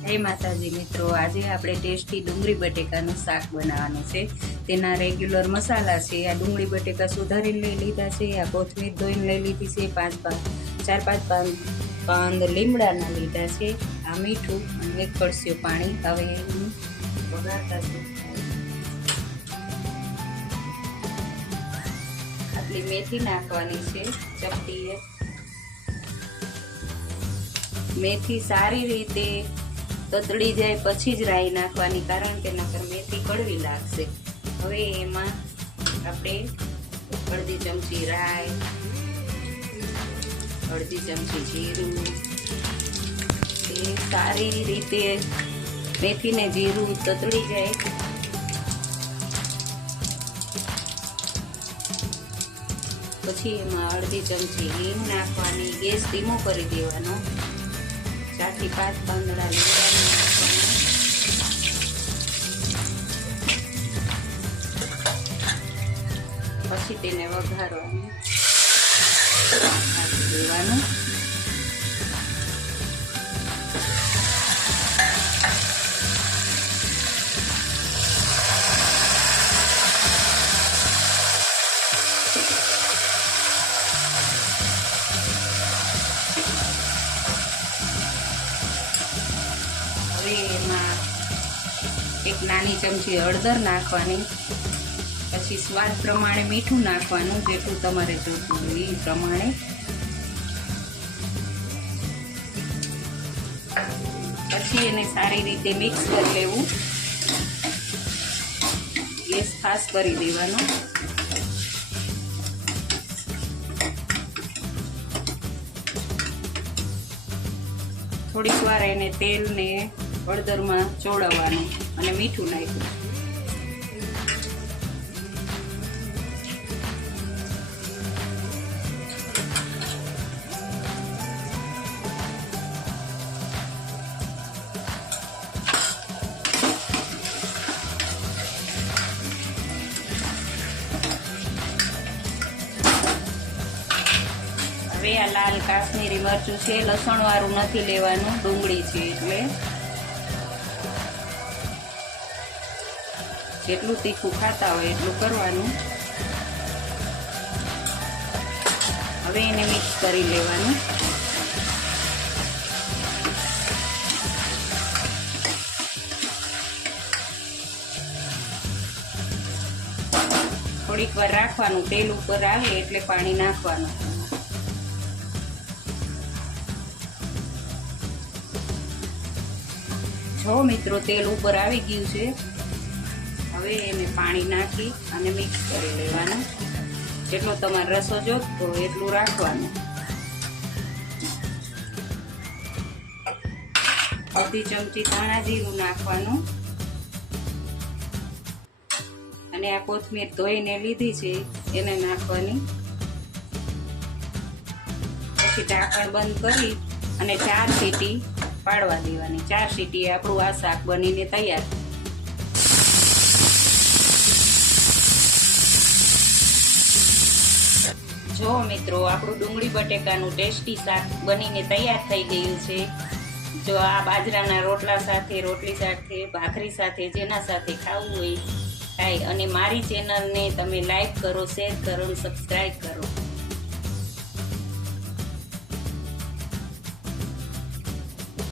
જય માતાજી મિત્રો, આજે આપણે ટેસ્ટી ડુંગળી બટેકાનું શાક બનાવવાનું છે। તેના રેગ્યુલર મસાલા છે। આ ડુંગળી બટેકા સુધારીને લઈ લીધા છે, આ કોથમીર ધોઈને લઈ લીધી છે, 4-5 પાંદ લીમડાના લીધા છે, આ મીઠું અને 1 કળશીઓ પાણી। હવે એનું વઘારતા છે। આટલી મેથી નાખવાની છે ચપટીએ। મેથી સારી રીતે તતડી જાય પછી જ રાઈ નાખવાની, કારણ કે નકર મેથી કડવી લાગશે। હવે એમાં આપણે અડધી ચમચી રાઈ, અડધી ચમચી જીરું, એ સારી રીતે મેથી ને જીરું તતડી જાય પછી એમાં અડધી ચમચી હિંગ નાખવાની। ગેસ ધીમો કરી દેવાનો। 4 થી 5 પાંદડા લીમડાના નાખવાના। પછી તેને વઘારવાનું, નાખી દેવાનું। હવે એમાં 1 નાની ચમચી હળદર નાખવાની, પછી સ્વાદ પ્રમાણે મીઠું નાખવાનું, જેટલું તમારે જોઈતું હોય એ પ્રમાણે। પછી એને સારી રીતે મિક્સ કરી લેવું। ગેસ ફાસ્ટ કરી દેવાનો। થોડીક વાર એને તેલ ને હળદરમાં ચોળવવાનું અને મીઠું નાખ્યું। હવે આ લાલ કાશ્મીરી મરચું છે, લસણ વાળું નથી લેવાનું, ડુંગળી છે એટલે જેટલું તીખું ખાતા હોય એટલું કરવાનું। હવે એને મિક્સ કરી લેવાનું। થોડીક વાર રાખવાનું, તેલ ઉપર આવે એટલે પાણી નાખવાનું। જો મિત્રો તેલ ઉપર આવી ગયું છે, હવે એને પાણી નાખી અને મિક્સ કરી લેવાનું। જેટલો તમારે રસો જોઈતો હોય એટલું રાખવાનું। અડધી ચમચી ધાણા જીરું નાખવાનું અને આ કોથમીર ધોઈને લીધી છે એને નાખવાની। પછી ઢાંકણ બંધ કરી અને 4 સીટી પાડવા દેવાની। 4 સીટી આપણું આ શાક બનીને તૈયાર। જો મિત્રો, આપણું ડુંગળી બટેકાનું ટેસ્ટી શાક બનીને તૈયાર થઈ ગયું છે। જો આ બાજરાના રોટલા સાથે, રોટલી સાથે, ભાખરી સાથે, જેના સાથે ખાવું હોય ખાય। અને મારી ચેનલને તમે લાઈક કરો, શેર કરો અને સબસ્ક્રાઈબ કરો।